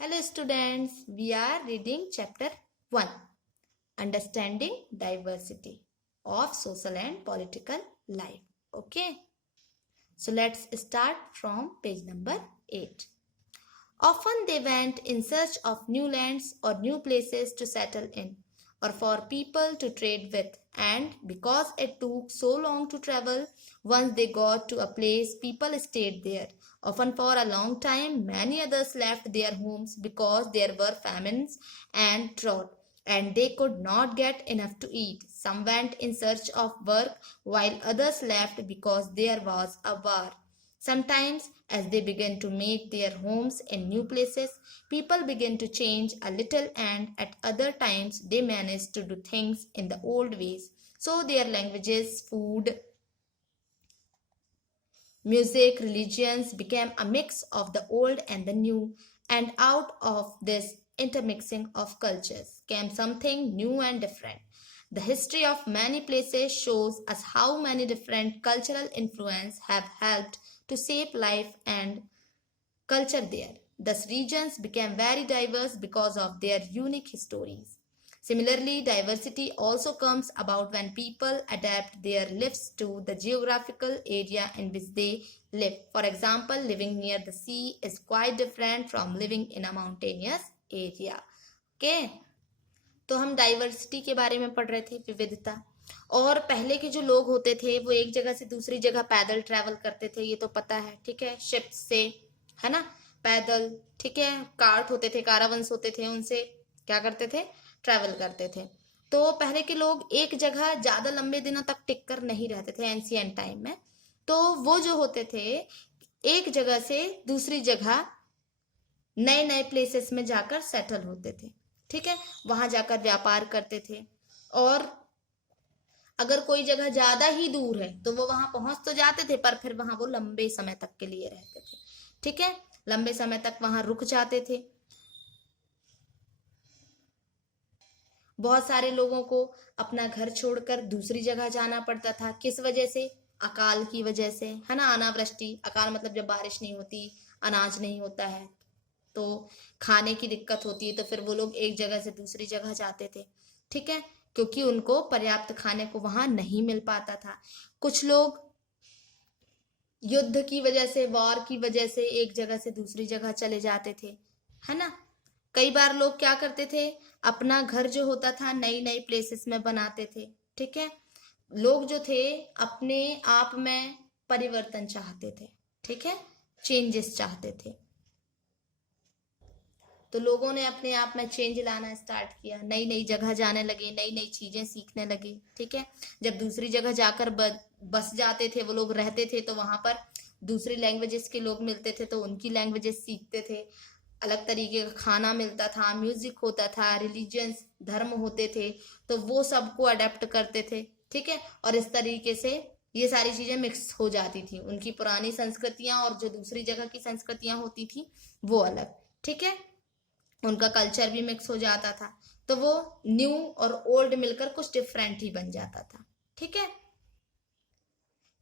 Hello students, we are reading chapter 1, Understanding Diversity of Social and Political Life. Okay, so let's start from page number 8. Often they went in search of new lands or new places to settle in, or for people to trade with, and because it took so long to travel, once they got to a place, people stayed there. Often for a long time, many others left their homes because there were famines and drought, and they could not get enough to eat. Some went in search of work, while others left because there was a war. Sometimes, as they begin to make their homes in new places, people begin to change a little, and at other times, they manage to do things in the old ways. So, their languages, food, music, religions became a mix of the old and the new, and out of this intermixing of cultures came something new and different. The history of many places shows us how many different cultural influences have helped to shape life and culture there. Thus, regions became very diverse because of their unique histories. Similarly, diversity also comes about when people adapt their lives to the geographical area in which they live. For example, living near the sea is quite different from living in a mountainous area. Okay? तो हम diversity के बारे में पढ़ रहे थे, विविधता। और पहले के जो लोग होते थे वो एक जगह से दूसरी जगह पैदल ट्रैवल करते थे, ये तो पता है, ठीक है, शिप से, है ना, पैदल, ठीक है, कार्ट होते थे, कारावंश होते थे, उनसे क्या करते थे, ट्रैवल करते थे। तो पहले के लोग एक जगह ज्यादा लंबे दिनों तक टिक कर नहीं रहते थे एंशिएंट टाइम में। तो वो जो होते थे एक जगह से दूसरी जगह नए नए प्लेसेस में जाकर सेटल होते थे, ठीक है, वहां जाकर व्यापार करते थे। और अगर कोई जगह ज्यादा ही दूर है तो वो वहां पहुंच तो जाते थे, पर फिर वहां वो लंबे समय तक के लिए रहते थे, ठीक है, लंबे समय तक वहां रुक जाते थे। बहुत सारे लोगों को अपना घर छोड़कर दूसरी जगह जाना पड़ता था। किस वजह से? अकाल की वजह से, है ना, अनावृष्टि। अकाल मतलब जब बारिश नहीं होती, अनाज नहीं होता है, तो खाने की दिक्कत होती है, तो फिर वो लोग एक जगह से दूसरी जगह जाते थे, ठीक है, क्योंकि उनको पर्याप्त खाने को वहां नहीं मिल पाता था। कुछ लोग युद्ध की वजह से, वॉर की वजह से एक जगह से दूसरी जगह चले जाते थे, है ना। कई बार लोग क्या करते थे, अपना घर जो होता था नई नई प्लेसेस में बनाते थे, ठीक है। लोग जो थे अपने आप में परिवर्तन चाहते थे, ठीक है, चेंजेस चाहते थे। तो लोगों ने अपने आप में चेंज लाना स्टार्ट किया, नई नई जगह जाने लगे, नई नई चीजें सीखने लगे, ठीक है। जब दूसरी जगह जाकर बस जाते थे, वो लोग रहते थे, तो वहां पर दूसरी लैंग्वेजेस के लोग मिलते थे, तो उनकी लैंग्वेजेस सीखते थे। अलग तरीके का खाना मिलता था, म्यूजिक होता था, रिलीजियंस, धर्म होते थे, तो वो सबको अडेप्ट करते थे, ठीक है। और इस तरीके से ये सारी चीजें मिक्स हो जाती थी, उनकी पुरानी संस्कृतियां और जो दूसरी जगह की संस्कृतियां होती थी वो अलग, ठीक है, उनका कल्चर भी मिक्स हो जाता था, तो वो न्यू और ओल्ड मिलकर कुछ डिफरेंट ही बन जाता था, ठीक है।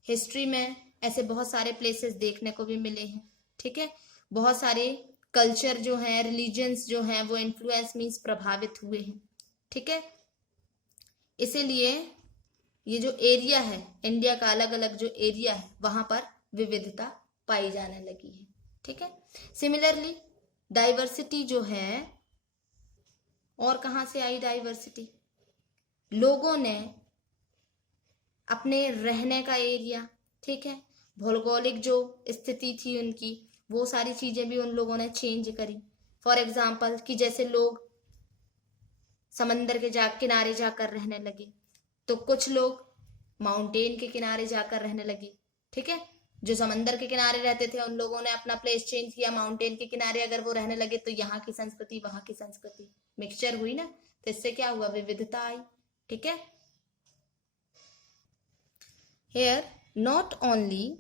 हिस्ट्री में ऐसे बहुत सारे प्लेसेस देखने को भी मिले हैं, ठीक है। बहुत सारे कल्चर जो हैं, रिलीजन्स जो हैं, वो इन्फ्लुएंस मीन्स प्रभावित हुए हैं, ठीक है। इसीलिए ये जो एरिया है इंडिया का, अलग अलग जो एरिया है, वहां पर विविधता पाई जाने लगी है, ठीक है। सिमिलरली डाइवर्सिटी जो है, और कहां से आई डाइवर्सिटी? लोगों ने अपने रहने का एरिया, ठीक है, भौगोलिक जो स्थिति थी उनकी, वो सारी चीजें भी उन लोगों ने चेंज करी। फॉर एग्जाम्पल कि जैसे लोग समंदर के किनारे जाकर रहने लगे, तो कुछ लोग माउंटेन के किनारे जाकर रहने लगे, ठीक है। जो समंदर के किनारे रहते थे उन लोगों ने अपना प्लेस चेंज किया, माउंटेन के किनारे अगर वो रहने लगे तो यहाँ की संस्कृति वहां की संस्कृति मिक्सचर हुई ना, तो इससे क्या हुआ, विविधता आई, ठीक है। Here, not only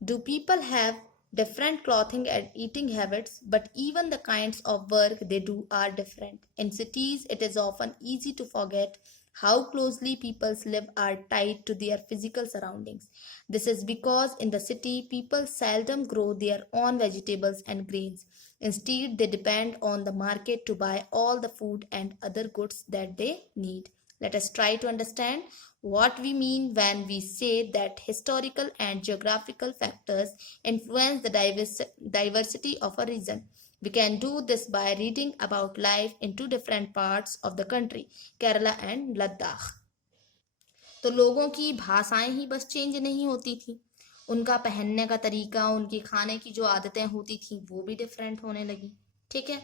do people have different clothing and eating habits, but even the kinds of work they do are different. In cities, it is often easy to forget How closely people's live are tied to their physical surroundings. This is because in the city, people seldom grow their own vegetables and grains. Instead, they depend on the market to buy all the food and other goods that they need. Let us try to understand what we mean when we say that historical and geographical factors influence the diversity of a region. We can do this by reading about life in two different parts of the country, Kerala and Ladakh. तो लोगों की भाषाएं ही बस change नहीं होती थी, उनका पहनने का तरीका, उनकी खाने की जो आदतें होती थी वो भी डिफरेंट होने लगी। ठीक है,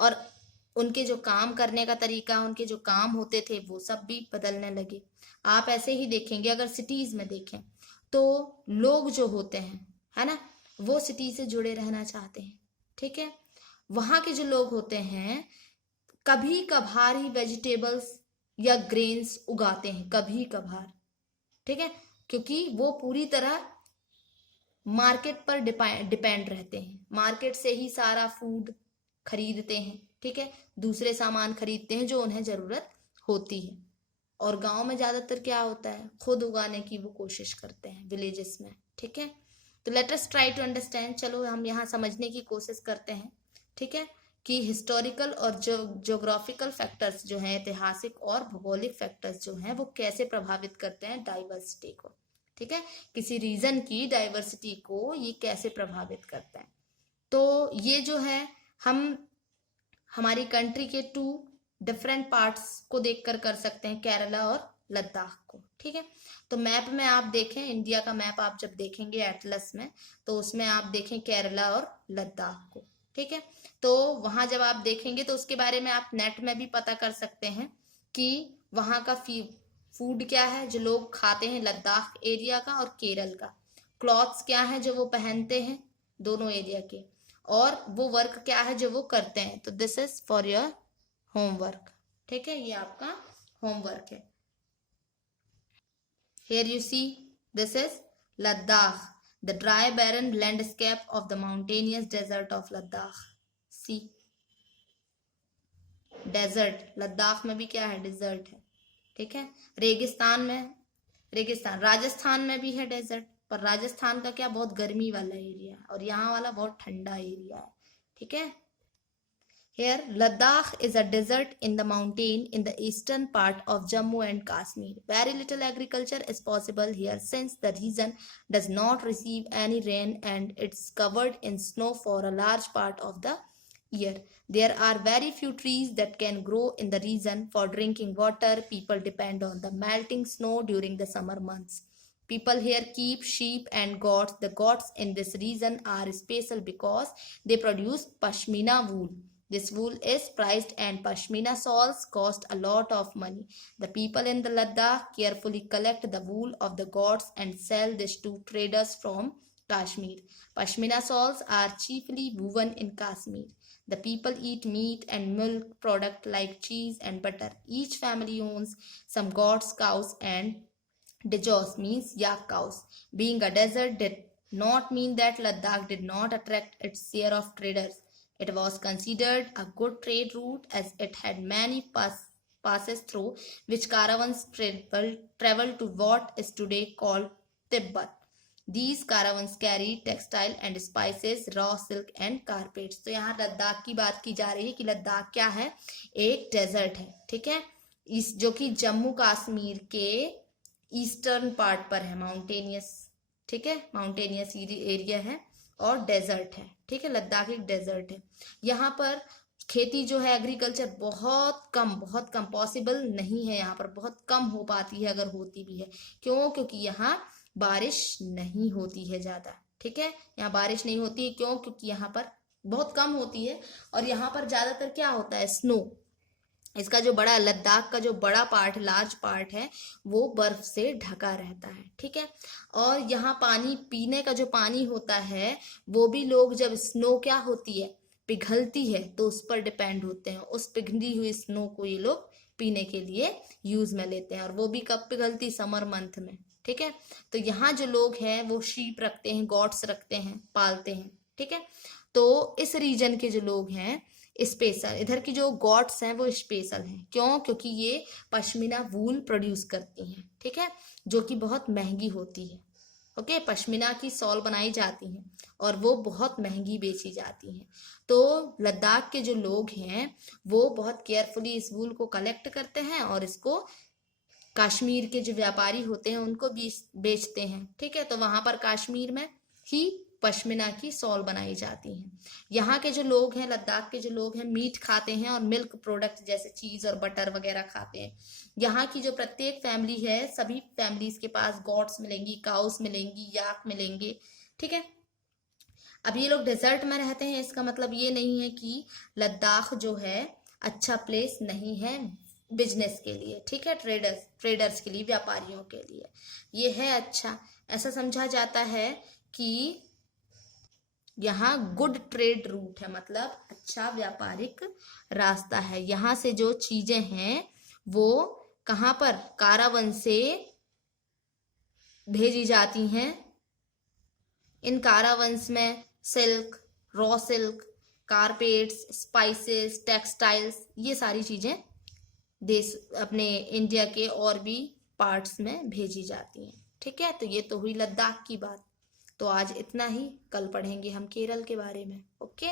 और उनके जो काम करने का तरीका, उनके जो काम होते थे वो सब भी बदलने लगे। आप ऐसे ही देखेंगे, अगर सिटीज में देखें तो लोग जो होते हैं, है ना, वो सिटी से जुड़े रहना चाहते हैं। ठीक है, वहां के जो लोग होते हैं कभी कभार ही वेजिटेबल्स या ग्रेन्स उगाते हैं, कभी कभार। ठीक है, क्योंकि वो पूरी तरह मार्केट पर डिपेंड रहते हैं, मार्केट से ही सारा फूड खरीदते हैं। ठीक है, दूसरे सामान खरीदते हैं जो उन्हें जरूरत होती है। और गांव में ज्यादातर क्या होता है, खुद उगाने की वो कोशिश करते हैं विलेजेस में। ठीक है, तो let us try to understand. चलो हम यहाँ समझने की कोशिश करते हैं। ठीक है, कि हिस्टोरिकल और ज्योग्राफिकल फैक्टर्स जो हैं, ऐतिहासिक और भौगोलिक फैक्टर्स जो हैं, वो कैसे प्रभावित करते हैं डाइवर्सिटी को। ठीक है, किसी रीजन की डाइवर्सिटी को ये कैसे प्रभावित करता है। तो ये जो है हम हमारी कंट्री के टू डिफरेंट पार्ट्स को देखकर कर सकते हैं, केरला और लद्दाख को। ठीक है, तो मैप में आप देखें, इंडिया का मैप आप जब देखेंगे एटलस में, तो उसमें आप देखें केरला और लद्दाख को। ठीक है, तो वहां जब आप देखेंगे तो उसके बारे में आप नेट में भी पता कर सकते हैं कि वहां का फूड क्या है जो लोग खाते हैं लद्दाख एरिया का और केरल का, क्लॉथ्स क्या है जो वो पहनते हैं दोनों एरिया के, और वो वर्क क्या है जो वो करते हैं। तो this is for your homework. ठीक है, ये आपका होमवर्क है। Here you see, this is Ladakh, the dry barren landscape of the mountainous desert of Ladakh. See, desert, Ladakh में भी क्या है, डेजर्ट है। ठीक है, रेगिस्तान में, रेगिस्तान राजस्थान में भी है डेजर्ट, पर राजस्थान का क्या बहुत गर्मी वाला एरिया है और यहाँ वाला बहुत ठंडा एरिया है। ठीक है, here Ladakh is a desert in the mountain in the eastern part of Jammu and Kashmir. Very little agriculture is possible here since the region does not receive any rain and it's covered in snow for a large part of the year. There are very few trees that can grow in the region. For drinking water, people depend on the melting snow during the summer months. People here keep sheep and goats. The goats in this region are special because they produce pashmina wool. This wool is prized and pashmina shawls cost a lot of money. The people in the Ladakh carefully collect the wool of the goats and sell this to traders from Kashmir. Pashmina shawls are chiefly woven in Kashmir. The people eat meat and milk products like cheese and butter. Each family owns some goats, cows, and dejos means yak cows. Being a desert did not mean that Ladakh did not attract its share of traders. It was considered a good trade route as it had many passes through which caravans traveled to what is today called Tibet. These caravans carried textile and spices, raw silk and carpets. तो यहाँ लद्दाख की बात की जा रही है कि लद्दाख क्या है, एक डेजर्ट है। ठीक है, इस जो कि जम्मू कश्मीर के ईस्टर्न पार्ट पर है, माउंटेनियस। ठीक है, माउंटेनियस एरिया है और डेजर्ट है। ठीक है, लद्दाख एक डेजर्ट है। यहाँ पर खेती जो है, एग्रीकल्चर बहुत कम पॉसिबल नहीं है, यहाँ पर बहुत कम हो पाती है, अगर होती भी है। क्यों? क्योंकि यहाँ बारिश नहीं होती है ज्यादा। ठीक है, यहाँ बारिश नहीं होती है। क्यों? क्योंकि यहाँ पर बहुत कम होती है और यहाँ पर ज्यादातर क्या होता है, स्नो। इसका जो बड़ा लद्दाख का जो बड़ा पार्ट, लार्ज पार्ट है, वो बर्फ से ढका रहता है। ठीक है, और यहाँ पानी, पीने का जो पानी होता है, वो भी लोग जब स्नो क्या होती है, पिघलती है, तो उस पर डिपेंड होते हैं। उस पिघली हुई स्नो को ये लोग पीने के लिए यूज में लेते हैं, और वो भी कब पिघलती, समर मंथ में। ठीक है, तो यहाँ जो लोग हैं वो शीप रखते हैं, गॉट्स रखते हैं, पालते हैं। ठीक है, तो इस रीजन के जो लोग हैं, स्पेशल, इधर की जो गॉड्स हैं वो स्पेशल हैं। क्यों? क्योंकि ये पश्मीना वूल प्रोड्यूस करती हैं, ठीक है, जो कि बहुत महंगी होती है। ओके, पश्मीना की सॉल बनाई जाती हैं और वो बहुत महंगी बेची जाती हैं। तो लद्दाख के जो लोग हैं वो बहुत केयरफुली इस वूल को कलेक्ट करते हैं और इसको कश्मीर के जो व्यापारी होते हैं उनको बेचते हैं, ठीक है। तो वहां पर कश्मीर में ही पश्मीना की सॉल बनाई जाती हैं। यहाँ के जो लोग हैं, लद्दाख के जो लोग हैं, मीट खाते हैं और मिल्क प्रोडक्ट जैसे चीज और बटर वगैरह खाते हैं। यहाँ की जो प्रत्येक फैमिली है, सभी फैमिलीज के पास गॉट्स मिलेंगी, काउस मिलेंगी, याक मिलेंगे, ठीक है। अब ये लोग डेजर्ट में रहते हैं, इसका मतलब ये नहीं है कि लद्दाख जो है अच्छा प्लेस नहीं है बिजनेस के लिए, ठीक है, ट्रेडर्स के लिए, व्यापारियों के लिए ये है अच्छा। ऐसा समझा जाता है कि यहाँ गुड ट्रेड रूट है, मतलब अच्छा व्यापारिक रास्ता है। यहाँ से जो चीजें हैं वो कहाँ पर, कारावन से भेजी जाती हैं। इन कारावंस में silk, raw silk, carpets, spices, textiles, ये सारी चीजें देश अपने इंडिया के और भी पार्ट्स में भेजी जाती हैं, ठीक है। तो ये तो हुई लद्दाख की बात। तो आज इतना ही, कल पढ़ेंगे हम केरल के बारे में। ओके।